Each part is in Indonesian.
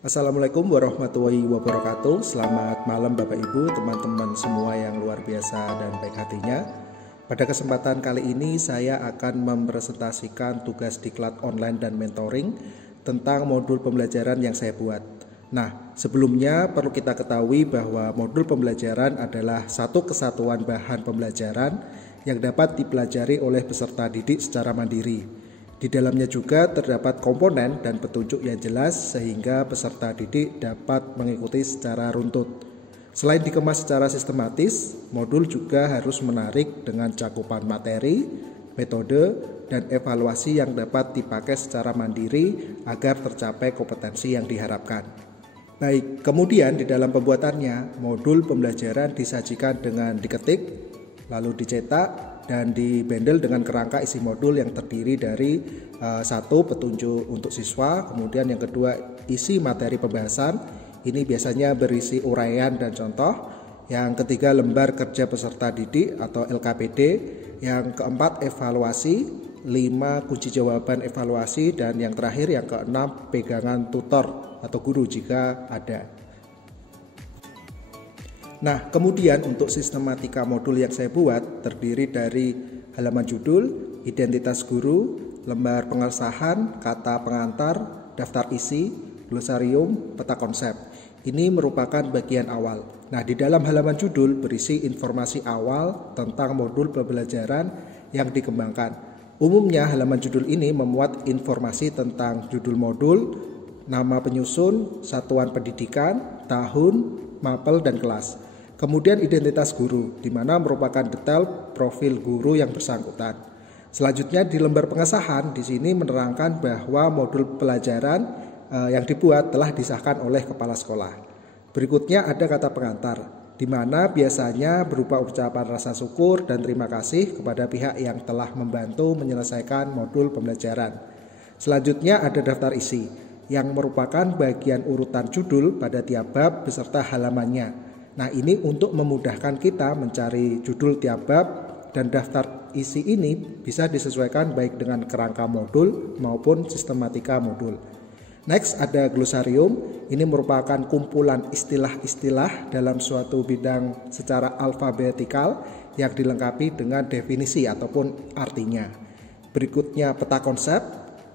Assalamualaikum warahmatullahi wabarakatuh. Selamat malam Bapak Ibu, teman-teman semua yang luar biasa dan baik hatinya. Pada kesempatan kali ini saya akan mempresentasikan tugas diklat online dan mentoring tentang modul pembelajaran yang saya buat. Nah, sebelumnya perlu kita ketahui bahwa modul pembelajaran adalah satu kesatuan bahan pembelajaran yang dapat dipelajari oleh peserta didik secara mandiri. Di dalamnya juga terdapat komponen dan petunjuk yang jelas sehingga peserta didik dapat mengikuti secara runtut. Selain dikemas secara sistematis, modul juga harus menarik dengan cakupan materi, metode, dan evaluasi yang dapat dipakai secara mandiri agar tercapai kompetensi yang diharapkan. Baik, kemudian di dalam pembuatannya, modul pembelajaran disajikan dengan diketik, lalu dicetak, dan dibendel dengan kerangka isi modul yang terdiri dari satu, petunjuk untuk siswa, kemudian yang kedua, isi materi pembahasan. Ini biasanya berisi uraian dan contoh. Yang ketiga, lembar kerja peserta didik atau LKPD. Yang keempat, evaluasi, 5 kunci jawaban evaluasi, dan yang terakhir yang keenam, pegangan tutor atau guru jika ada. Nah, kemudian untuk sistematika modul yang saya buat terdiri dari halaman judul, identitas guru, lembar pengesahan, kata pengantar, daftar isi, glosarium, peta konsep. Ini merupakan bagian awal. Nah, di dalam halaman judul berisi informasi awal tentang modul pembelajaran yang dikembangkan. Umumnya halaman judul ini memuat informasi tentang judul modul, nama penyusun, satuan pendidikan, tahun, mapel, dan kelas. Kemudian identitas guru, di mana merupakan detail profil guru yang bersangkutan. Selanjutnya di lembar pengesahan, di sini menerangkan bahwa modul pelajaran yang dibuat telah disahkan oleh kepala sekolah. Berikutnya ada kata pengantar, di mana biasanya berupa ucapan rasa syukur dan terima kasih kepada pihak yang telah membantu menyelesaikan modul pembelajaran. Selanjutnya ada daftar isi, yang merupakan bagian urutan judul pada tiap bab beserta halamannya. Nah, ini untuk memudahkan kita mencari judul tiap bab, dan daftar isi ini bisa disesuaikan baik dengan kerangka modul maupun sistematika modul. Next ada glosarium. Ini merupakan kumpulan istilah-istilah dalam suatu bidang secara alfabetikal yang dilengkapi dengan definisi ataupun artinya. Berikutnya peta konsep.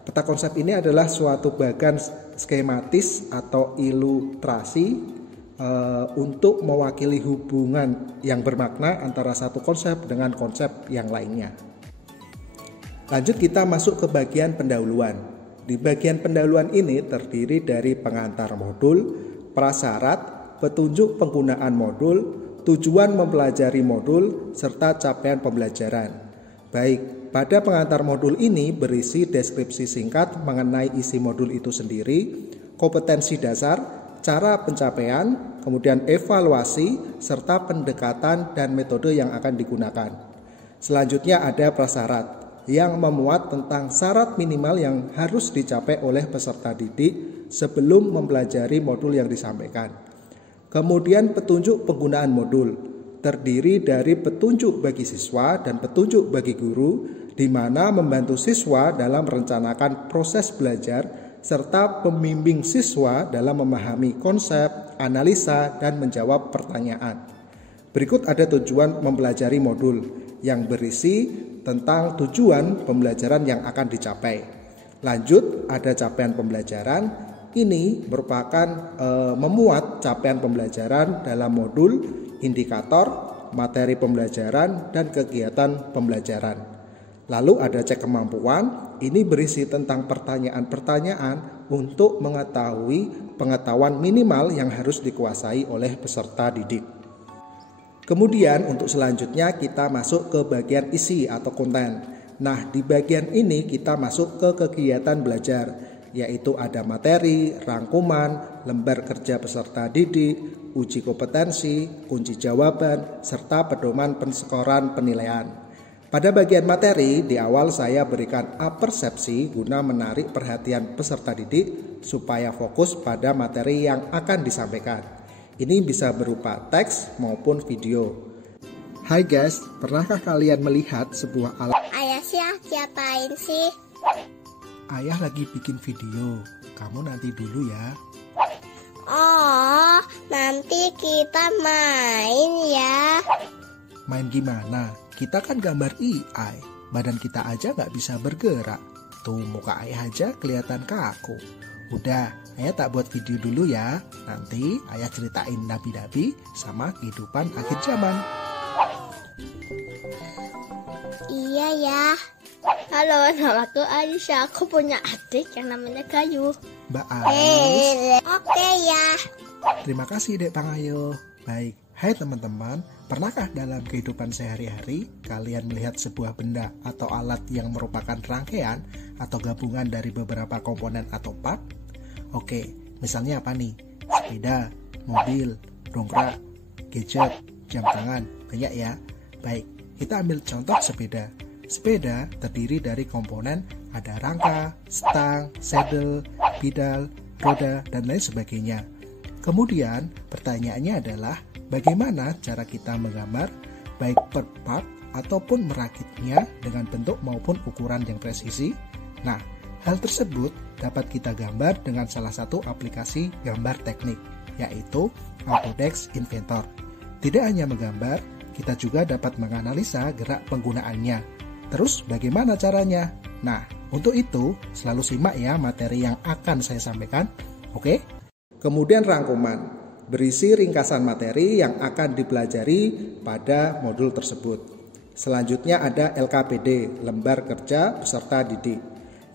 Peta konsep ini adalah suatu bagan skematis atau ilustrasi untuk mewakili hubungan yang bermakna antara satu konsep dengan konsep yang lainnya. Lanjut kita masuk ke bagian pendahuluan. Di bagian pendahuluan ini terdiri dari pengantar modul, prasyarat, petunjuk penggunaan modul, tujuan mempelajari modul, serta capaian pembelajaran. Baik, pada pengantar modul ini berisi deskripsi singkat mengenai isi modul itu sendiri, kompetensi dasar, cara pencapaian, kemudian evaluasi, serta pendekatan dan metode yang akan digunakan. Selanjutnya ada prasyarat yang memuat tentang syarat minimal yang harus dicapai oleh peserta didik sebelum mempelajari modul yang disampaikan. Kemudian petunjuk penggunaan modul terdiri dari petunjuk bagi siswa dan petunjuk bagi guru, di mana membantu siswa dalam merencanakan proses belajar serta pembimbing siswa dalam memahami konsep, analisa, dan menjawab pertanyaan. Berikut ada tujuan mempelajari modul yang berisi tentang tujuan pembelajaran yang akan dicapai. Lanjut ada capaian pembelajaran. Ini merupakan memuat capaian pembelajaran dalam modul, indikator, materi pembelajaran, dan kegiatan pembelajaran. Lalu ada cek kemampuan, ini berisi tentang pertanyaan-pertanyaan untuk mengetahui pengetahuan minimal yang harus dikuasai oleh peserta didik. Kemudian untuk selanjutnya kita masuk ke bagian isi atau konten. Nah, di bagian ini kita masuk ke kegiatan belajar, yaitu ada materi, rangkuman, lembar kerja peserta didik, uji kompetensi, kunci jawaban, serta pedoman penskoran penilaian. Pada bagian materi, di awal saya berikan apersepsi guna menarik perhatian peserta didik supaya fokus pada materi yang akan disampaikan. Ini bisa berupa teks maupun video. Hai guys, pernahkah kalian melihat sebuah alat? Ayah siapain sih? Ayah lagi bikin video, kamu nanti dulu ya. Oh, nanti kita main ya. Main gimana? Kita kan gambar AI. Badan kita aja nggak bisa bergerak. Tuh muka ayah aja kelihatan kaku. Udah, ayah tak buat video dulu ya. Nanti ayah ceritain nabi-nabi sama kehidupan akhir zaman. Iya ya. Halo, namaku Aisyah. Aku punya adik yang namanya Gayu. Mbak Ais. Oke ya. Terima kasih Dek Pangayo. Baik, hai teman-teman. Pernahkah dalam kehidupan sehari-hari kalian melihat sebuah benda atau alat yang merupakan rangkaian atau gabungan dari beberapa komponen atau part? Oke, misalnya apa nih? Sepeda, mobil, dongkrak, gadget, jam tangan, banyak ya. Baik, kita ambil contoh sepeda. Sepeda terdiri dari komponen ada rangka, stang, saddle, pedal, roda, dan lain sebagainya. Kemudian pertanyaannya adalah bagaimana cara kita menggambar baik per part ataupun merakitnya dengan bentuk maupun ukuran yang presisi? Nah, hal tersebut dapat kita gambar dengan salah satu aplikasi gambar teknik, yaitu Autodesk Inventor. Tidak hanya menggambar, kita juga dapat menganalisa gerak penggunaannya. Terus bagaimana caranya? Nah, untuk itu selalu simak ya materi yang akan saya sampaikan, oke? Kemudian rangkuman, berisi ringkasan materi yang akan dipelajari pada modul tersebut. Selanjutnya ada LKPD, lembar kerja peserta didik,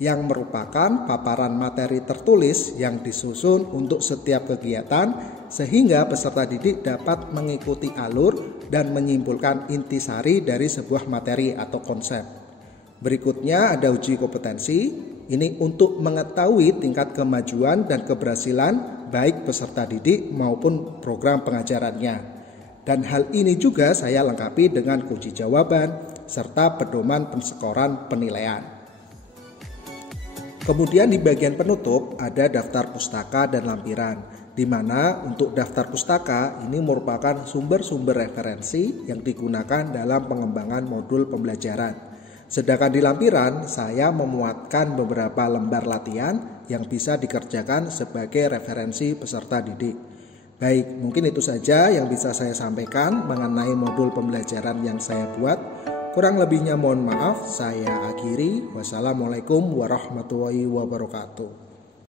yang merupakan paparan materi tertulis yang disusun untuk setiap kegiatan sehingga peserta didik dapat mengikuti alur dan menyimpulkan intisari dari sebuah materi atau konsep. Berikutnya ada uji kompetensi, ini untuk mengetahui tingkat kemajuan dan keberhasilan baik peserta didik maupun program pengajarannya. Dan hal ini juga saya lengkapi dengan kunci jawaban serta pedoman penskoran penilaian. Kemudian di bagian penutup ada daftar pustaka dan lampiran, di mana untuk daftar pustaka ini merupakan sumber-sumber referensi yang digunakan dalam pengembangan modul pembelajaran. Sedangkan di lampiran, saya memuatkan beberapa lembar latihan yang bisa dikerjakan sebagai referensi peserta didik. Baik, mungkin itu saja yang bisa saya sampaikan mengenai modul pembelajaran yang saya buat. Kurang lebihnya mohon maaf, saya akhiri. Wassalamualaikum warahmatullahi wabarakatuh.